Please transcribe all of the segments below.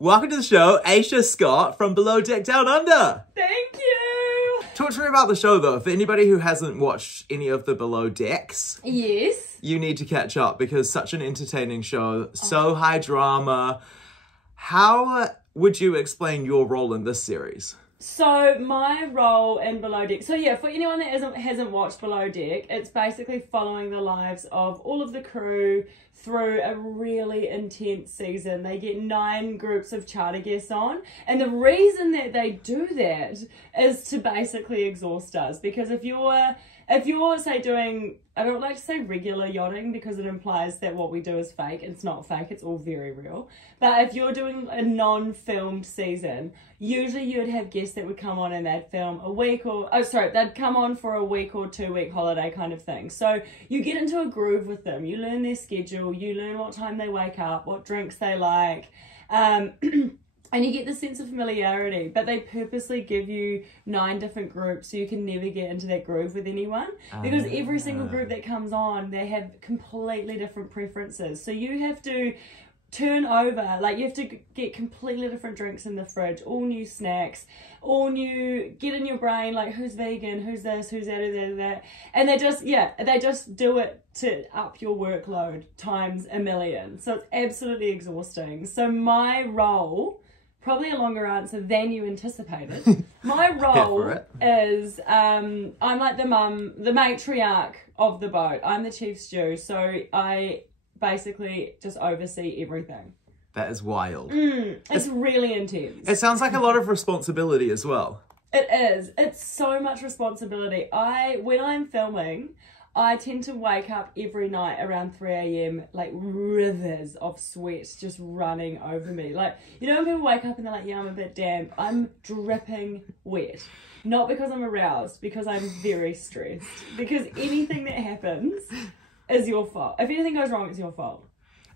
Welcome to the show, Aesha Scott from Below Deck Down Under. Thank you. Talk to me about the show though. For anybody who hasn't watched any of the Below Decks, Yes. you need to catch up because such an entertaining show, so high drama. How would you explain your role in this series? So my role in Below Deck, so yeah, for anyone that hasn't watched Below Deck, it's basically following the lives of all of the crew through a really intense season. They get 9 groups of charter guests on, and the reason that they do that is to basically exhaust us, because if you're say doing, I don't like to say regular yachting because it implies that what we do is fake. It's not fake, it's all very real. But if you're doing a non-filmed season, usually you'd have guests that would come on and they'd film a week they'd come on for a week or 2-week holiday kind of thing. So you get into a groove with them, you learn their schedule, you learn what time they wake up, what drinks they like, and you get the sense of familiarity, but they purposely give you 9 different groups so you can never get into that groove with anyone. Because every single group that comes on, they have completely different preferences. So you have to turn over, like you have to get completely different drinks in the fridge, all new snacks, all new, get in your brain, like who's vegan, who's this, who's that. And they just do it to up your workload times a million. So it's absolutely exhausting. So my role, probably a longer answer than you anticipated. My role is, I'm like the matriarch of the boat. I'm the chief stew, so I basically just oversee everything. That is wild. It's really intense. It sounds like a lot of responsibility as well. It is. It's so much responsibility. When I'm filming, I tend to wake up every night around 3 a.m, like rivers of sweat just running over me. Like, you know when people wake up and they're like, yeah, I'm a bit damp. I'm dripping wet. Not because I'm aroused, because I'm very stressed. Because anything that happens is your fault. If anything goes wrong, it's your fault.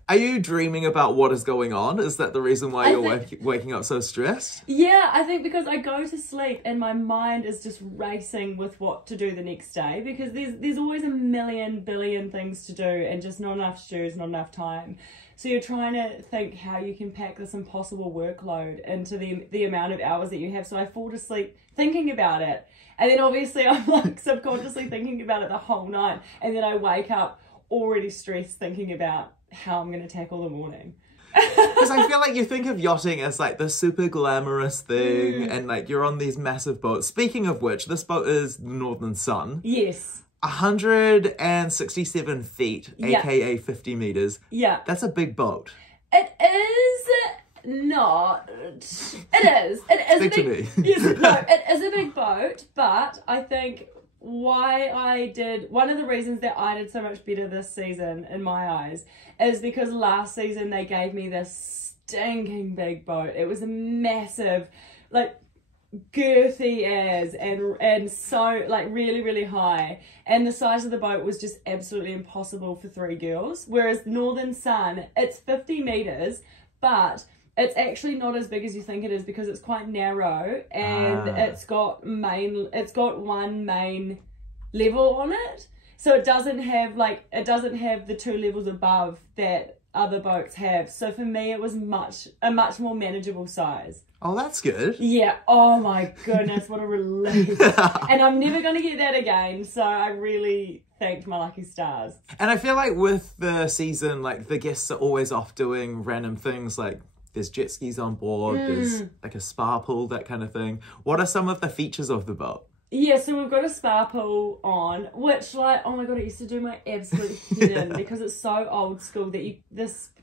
Are you dreaming about what is going on? Is that the reason why you're waking up so stressed? Yeah, I think because I go to sleep and my mind is just racing with what to do the next day, because there's always a million billion things to do and just not enough stews, not enough time. So you're trying to think how you can pack this impossible workload into the amount of hours that you have. So I fall to sleep thinking about it. And then obviously I'm like subconsciously thinking about it the whole night. And then I wake up already stressed thinking about how I'm going to tackle the morning. Because I feel like you think of yachting as like the super glamorous thing and like you're on these massive boats. Speaking of which, this boat is Northern Sun. Yes. 167 feet, aka 50 meters. Yeah. That's a big boat. It is not. It is. It is Speak a big, to me. Yes, no, it is a big boat, but I think one of the reasons that I did so much better this season in my eyes is because last season they gave me this stinking big boat. It was a massive, like girthy as and so like really, really high, and the size of the boat was just absolutely impossible for 3 girls. Whereas Northern Sun, it's 50 meters, but it's actually not as big as you think it is because it's quite narrow and it's got one main level on it. So it doesn't have the 2 levels above that other boats have. So for me it was a much more manageable size. Oh, that's good. Yeah. Oh my goodness, what a relief. And I'm never going to get that again. So I really thanked my lucky stars. And I feel like with the season, like the guests are always off doing random things, like there's jet skis on board, there's like a spa pool, that kind of thing. What are some of the features of the boat? Yeah, so we've got a spa pool on, which like, oh my God, it used to do my absolute head in because it's so old school that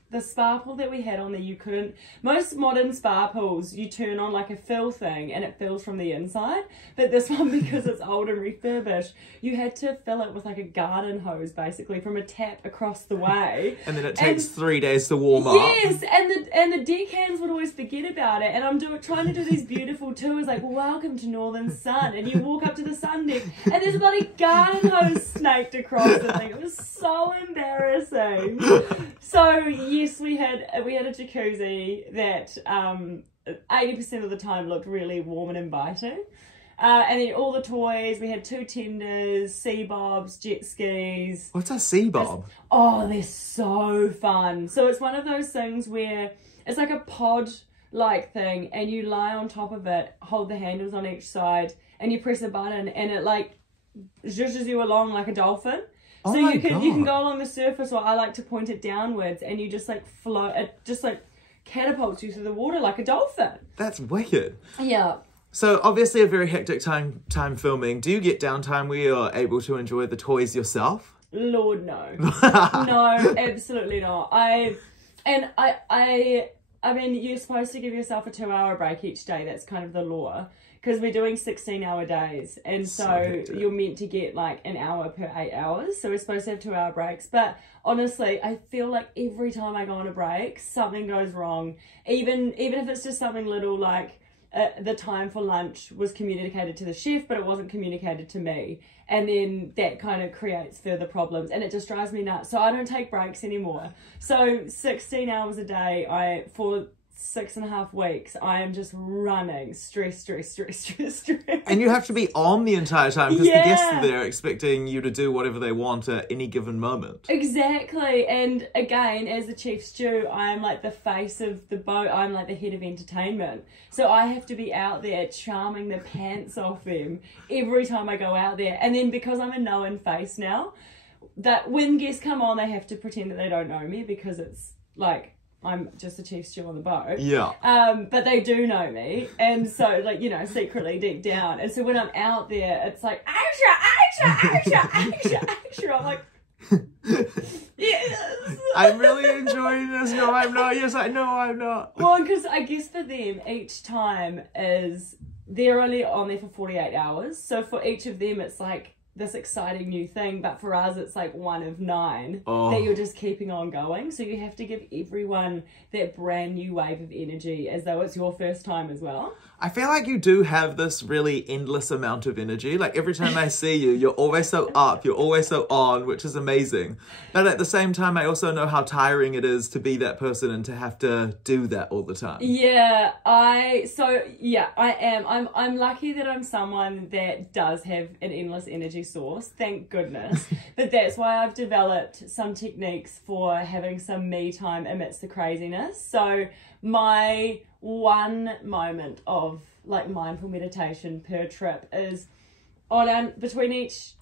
the spa pool that we had on there, you couldn't, most modern spa pools, you turn on like a fill thing and it fills from the inside. But this one, because it's old and refurbished, you had to fill it with like a garden hose basically from a tap across the way. And then it takes 3 days to warm up. Yes, and the deckhands would always forget about it. And I'm trying to do these beautiful tours like, welcome to Northern Sun. And you walk up to the sun deck and there's a bloody garden hose snaked across the thing. It was so embarrassing. So yes, we had a jacuzzi that 80% of the time looked really warm and inviting. And then all the toys, we had 2 tenders, sea bobs, jet skis. What's a sea bob? Oh, they're so fun. So it's one of those things where it's like a pod like thing, and you lie on top of it, hold the handles on each side, and you press a button, and it like zhuzhes you along like a dolphin. Oh so my you can God. go along the surface, or I like to point it downwards, and you just like float. It just like catapults you through the water like a dolphin. That's wicked. Yeah. So obviously a very hectic time filming. Do you get downtime where you're able to enjoy the toys yourself? Lord, no. No, absolutely not. I mean, you're supposed to give yourself a 2-hour break each day. That's kind of the law. Because we're doing 16-hour days. And so you're meant to get like an hour per 8 hours. So we're supposed to have 2-hour breaks. But honestly, I feel like every time I go on a break, something goes wrong. Even if it's just something little like the time for lunch was communicated to the chef, but it wasn't communicated to me. And then that kind of creates further problems. And it just drives me nuts. So I don't take breaks anymore. So 16 hours a day, for 6.5 weeks, I am just running. Stress. And you have to be on the entire time because the guests are there expecting you to do whatever they want at any given moment. Exactly. And again, as the chief stew, I am like the face of the boat. I'm like the head of entertainment. So I have to be out there charming the pants off them every time I go out there. And then because I'm a known face now, that when guests come on, they have to pretend that they don't know me because it's like I'm just a chief stew on the boat. Yeah. But they do know me. And so, like, you know, secretly deep down. And so when I'm out there, it's like, Aesha. I'm like, yes. I'm really enjoying this. No, I'm not. Yes, I know I'm not. Well, because I guess for them, each time they're only on there for 48 hours. So for each of them, it's like this exciting new thing, but for us it's like 1 of 9 that you're just keeping on going. So you have to give everyone that brand new wave of energy as though it's your first time as well. I feel like you do have this really endless amount of energy. Like every time I see you, you're always so up, you're always so on, which is amazing. But at the same time, I also know how tiring it is to be that person and to have to do that all the time. Yeah, I am. I'm lucky that I'm someone that does have an endless energy source, thank goodness. But that's why I've developed some techniques for having some me time amidst the craziness. So my one moment of like mindful meditation per trip is between each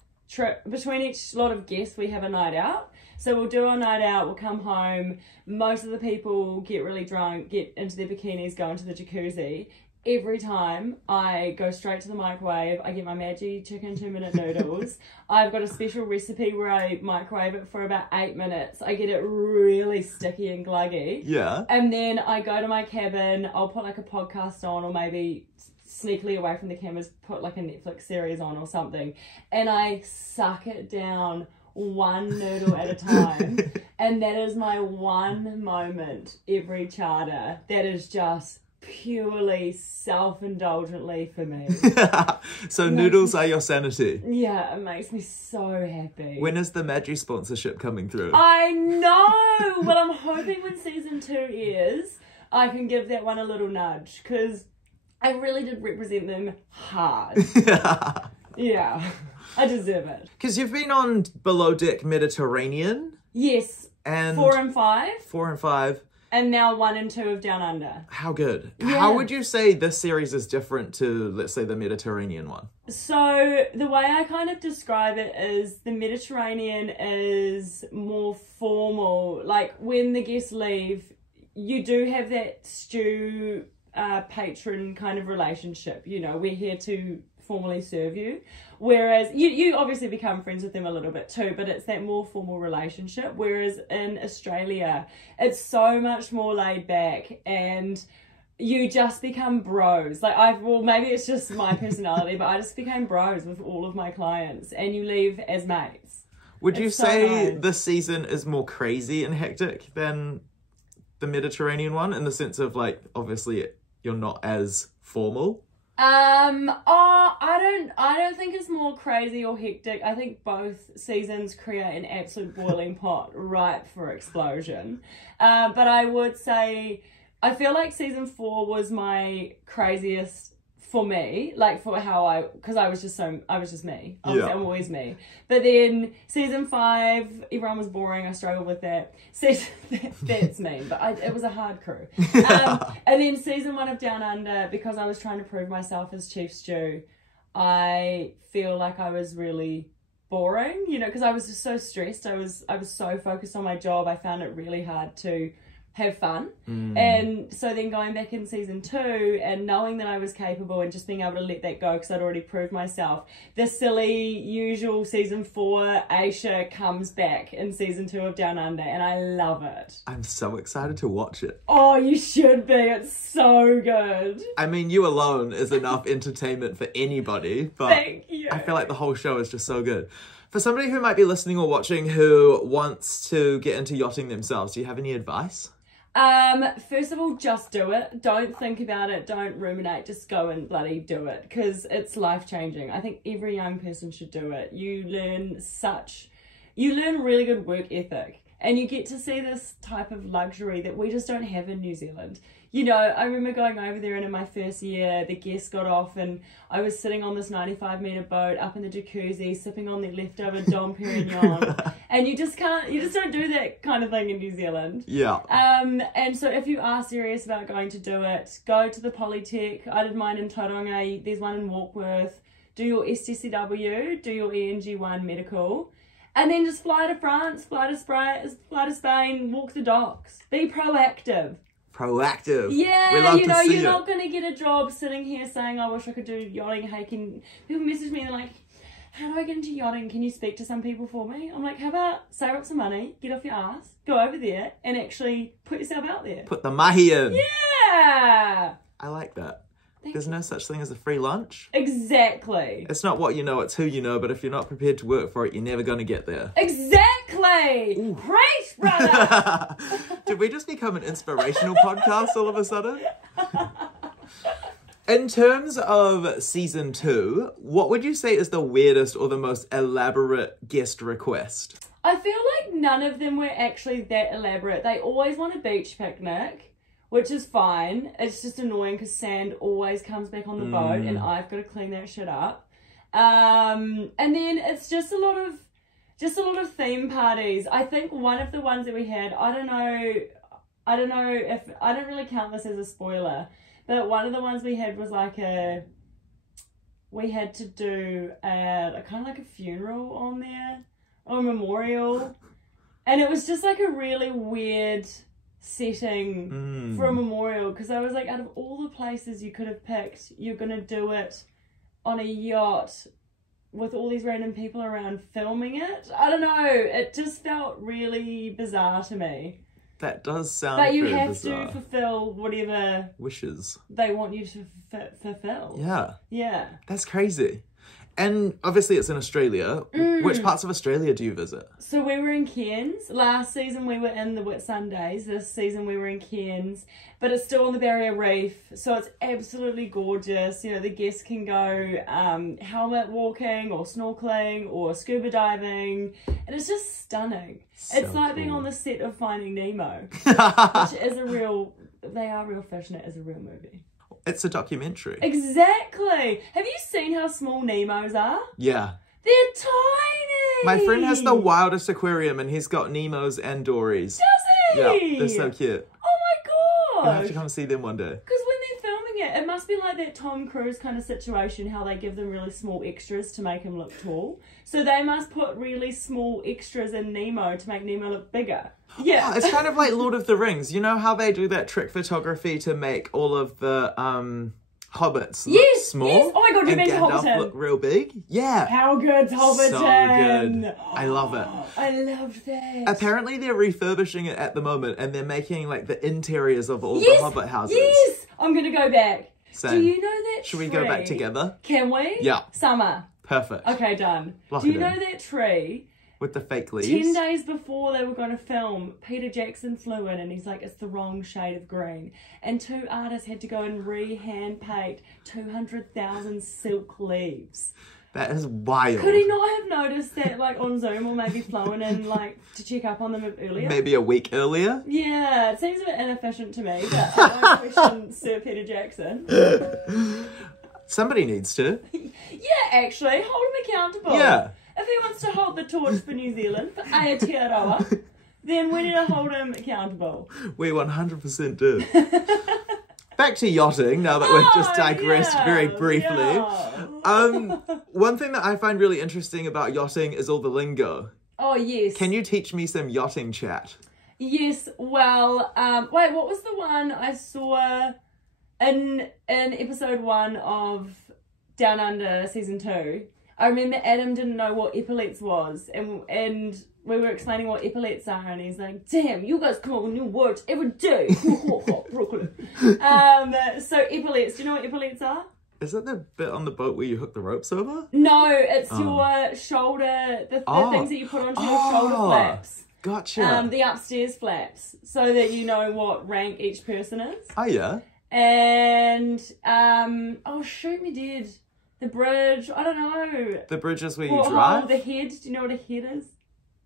lot of guests we have a night out. So we'll do our night out, we'll come home, most of the people get really drunk, get into their bikinis, go into the jacuzzi. Every time I go straight to the microwave, I get my Maggi chicken 2-minute noodles. I've got a special recipe where I microwave it for about 8 minutes. I get it really sticky and gluggy. Yeah. And then I go to my cabin, I'll put like a podcast on, or maybe sneakily away from the cameras, put like a Netflix series on or something. And I suck it down one noodle at a time. And that is my one moment every charter that is just purely self-indulgently for me. So noodles are your sanity. Yeah, it makes me so happy. When is the Maggi sponsorship coming through? I know! Well, I'm hoping when season 2 airs, I can give that one a little nudge, because I really did represent them hard. Yeah, I deserve it. Because you've been on Below Deck Mediterranean. Yes, And 4 and 5. 4 and 5. And now 1 and 2 of Down Under. How good. Yeah. How would you say this series is different to, let's say, the Mediterranean one? So the way I kind of describe it is the Mediterranean is more formal. Like when the guests leave, you do have that stew patron kind of relationship. You know, we're here to formally serve you. Whereas you obviously become friends with them a little bit too, but it's that more formal relationship. Whereas in Australia, it's so much more laid back and you just become bros. Like maybe it's just my personality, but I just became bros with all of my clients and you leave as mates. Would you It's so say nice. this season is more crazy and hectic than the Mediterranean one in the sense of like, obviously you're not as formal? I don't think it's more crazy or hectic. I think both seasons create an absolute boiling pot ripe for explosion. But I would say, I feel like season 4 was my craziest for me, like for how because I was just me. Yeah. I'm always me. But then season 5, everyone was boring. I struggled with that. That's mean, but it was a hard crew. And then season 1 of Down Under, because I was trying to prove myself as Chief Stew, I feel like I was really boring, you know, because I was just so stressed. I was so focused on my job. I found it really hard to have fun. And so then going back in season 2 and knowing that I was capable and just being able to let that go because I'd already proved myself, the silly usual season 4 Aesha comes back in season 2 of Down Under, and I love it. I'm so excited to watch it. Oh, you should be. It's so good. I mean, you alone is enough entertainment for anybody, but Thank you. I feel like the whole show is just so good. For somebody who might be listening or watching who wants to get into yachting themselves, do you have any advice? First of all, just do it. Don't think about it. Don't ruminate. Just go and bloody do it, because it's life-changing. I think every young person should do it. You learn really good work ethic, and you get to see this type of luxury that we just don't have in New Zealand. You know, I remember going over there, and in my first year, the guests got off and I was sitting on this 95-metre boat up in the jacuzzi, sipping on their leftover Dom Perignon. And you just don't do that kind of thing in New Zealand. Yeah. And so if you are serious about going to do it, go to the Polytech. I did mine in Tauranga. There's one in Warkworth. Do your STCW, do your ENG1 medical. And then just fly to France, fly to Spain, walk the docks. Be proactive. Proactive. Yeah, we love you know, to see you're it. not going to get a job sitting here saying, I wish I could do yachting, hiking. People message me and they're like, how do I get into yachting? Can you speak to some people for me? I'm like, how about save up some money, get off your ass, go over there and actually put yourself out there. Put the mahi in. Yeah. I like that. Thank There's you. no such thing as a free lunch. Exactly. It's not what you know, it's who you know, but if you're not prepared to work for it, you're never going to get there. Exactly. Preach, brother. Did we just become an inspirational podcast all of a sudden? In terms of season 2, what would you say is the weirdest or the most elaborate guest request? I feel like none of them were actually that elaborate. They always want a beach picnic, which is fine. It's just annoying because sand always comes back on the boat and I've got to clean that shit up. And then it's just a lot of theme parties. I think one of the ones that we had, I don't know if, I don't really count this as a spoiler, but one of the ones we had was like we had to do a kind of like a funeral on there, or a memorial. And it was just like a really weird setting for a memorial, because I was like, out of all the places you could have picked, you're going to do it on a yacht with all these random people around filming it. I don't know. It just felt really bizarre to me. That does sound But you very have bizarre. to fulfill whatever Wishes. they want you to fulfill. Yeah. Yeah. That's crazy. And obviously it's in Australia. Which parts of Australia do you visit? So we were in Cairns. Last season we were in the Whitsundays. This season we were in Cairns. But it's still on the Barrier Reef. So it's absolutely gorgeous. You know, the guests can go helmet walking or snorkeling or scuba diving. And it's just stunning. It's like being on the set of Finding Nemo. Which is they are real fish and it is a real movie. It's a documentary. Exactly. Have you seen how small Nemos are? Yeah. They're tiny. My friend has the wildest aquarium and he's got Nemos and Dories. Does he? Yeah, they're so cute. Oh my You'll have to gosh. come see them one day. Because when they're filming it, it must be like that Tom Cruise kind of situation, how they give them really small extras to make him look tall. So they must put really small extras in Nemo to make Nemo look bigger. Yeah. Oh, it's kind of like Lord of the Rings. You know how they do that trick photography to make all of the hobbits look small? Yes. Oh my God, you've and been to Gandalf Hobbiton. look real big? Yeah. How good's Hobbiton? So good. I love it. I loved that. Apparently they're refurbishing it at the moment and they're making like the interiors of all the Yes. hobbit houses. Yes. I'm going to go back. Same. Do you know that Should tree? we go back together? Can we? Yeah. Summer. Perfect. Okay, done. Lock Do you it know in. that tree? With the fake 10 leaves. days before they were going to film, Peter Jackson flew in and he's like, it's the wrong shade of green. And 2 artists had to go and hand paint 200,000 silk leaves. That is wild. Could he not have noticed that, like, on Zoom, or maybe flown in, like, to check up on them earlier? Maybe a week earlier? Yeah, it seems a bit inefficient to me, but I don't question Sir Peter Jackson. Somebody needs to. Yeah, actually, hold him accountable. Yeah. If he wants to hold the torch for New Zealand, for Aotearoa, then we need to hold him accountable. We 100% do. Back to yachting, now that we've just digressed very briefly. Yeah. One thing that I find really interesting about yachting is all the lingo. Oh, yes. Can you teach me some yachting chat? Yes, well, wait, what was the one I saw in episode 1 of Down Under season 2? I remember Adam didn't know what epaulets was, and we were explaining what epaulets are, and he's like, damn, you guys come up with new words every day. Brooklyn. So epaulets, do you know what epaulets are? Is that the bit on the boat where you hook the ropes over? No, it's your shoulder, the things that you put onto your shoulder flaps. Gotcha. The upstairs flaps, so that you know what rank each person is. Oh, yeah. And, oh, shoot me dead. The bridge, I don't know. The bridge is where you drive? The head, do you know what a head is?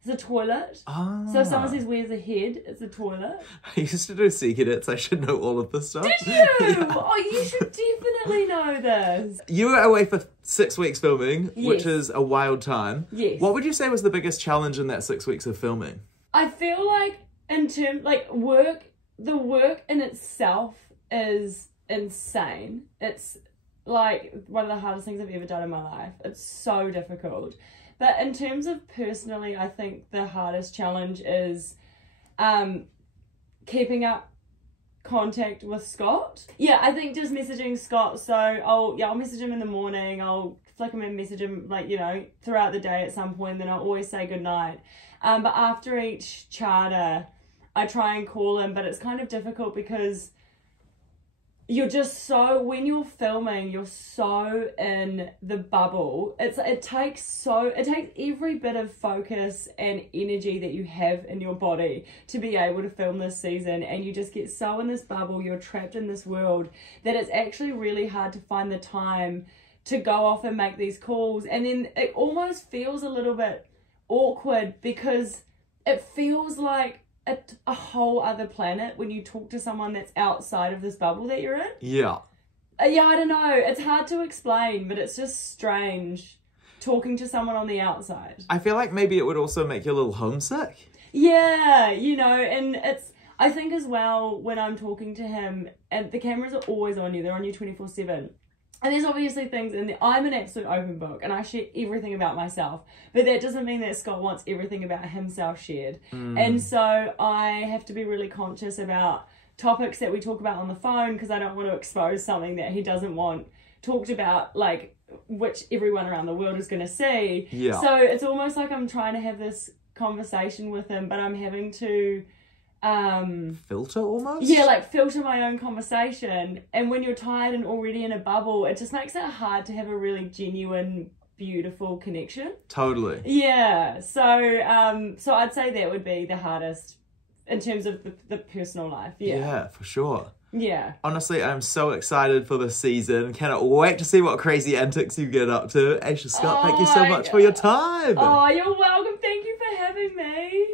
It's a toilet. Ah. So if someone says, where's a head? It's a toilet. I used to do sea cadets. I should know all of this stuff. Did you? Yeah. Oh, you should definitely know this. You were away for 6 weeks filming, Yes. which is a wild time. Yes. What would you say was the biggest challenge in that 6 weeks of filming? I feel like the work in itself is insane. It's like one of the hardest things I've ever done in my life. It's so difficult. But in terms of personally, I think the hardest challenge is keeping up contact with Scott. Yeah, I think just messaging Scott. So I'll message him in the morning. I'll flick him and message him throughout the day at some point. Then I'll always say goodnight. But after each charter, I try and call him, but it's kind of difficult because you're just when you're filming, you're so in the bubble. It takes every bit of focus and energy that you have in your body to be able to film this season, and you just get so in this bubble, you're trapped in this world, that it's actually really hard to find the time to go off and make these calls. And then it almost feels a little bit awkward because it feels like a whole other planet when you talk to someone that's outside of this bubble that you're in. Yeah. Yeah, I don't know. It's hard to explain, but it's just strange talking to someone on the outside. I feel like maybe it would also make you a little homesick. Yeah, and I think as well, when I'm talking to him, and the cameras are always on you, they're on you 24/7. And there's obviously things I'm an absolute open book and I share everything about myself, but that doesn't mean that Scott wants everything about himself shared. And so I have to be really conscious about topics that we talk about on the phone, because I don't want to expose something that he doesn't want talked about, which everyone around the world is going to see. Yeah. So it's almost like I'm trying to have this conversation with him, but I'm having to filter almost? Yeah, filter my own conversation. And when you're tired and already in a bubble, it just makes it hard to have a really genuine, beautiful connection. Totally. Yeah. So I'd say that would be the hardest in terms of the personal life. Yeah. Yeah, for sure. Yeah. Honestly, I'm so excited for this season. Cannot wait to see what crazy antics you get up to. Aesha Scott, thank you so much for your time. Oh, you're welcome. Thank you for having me.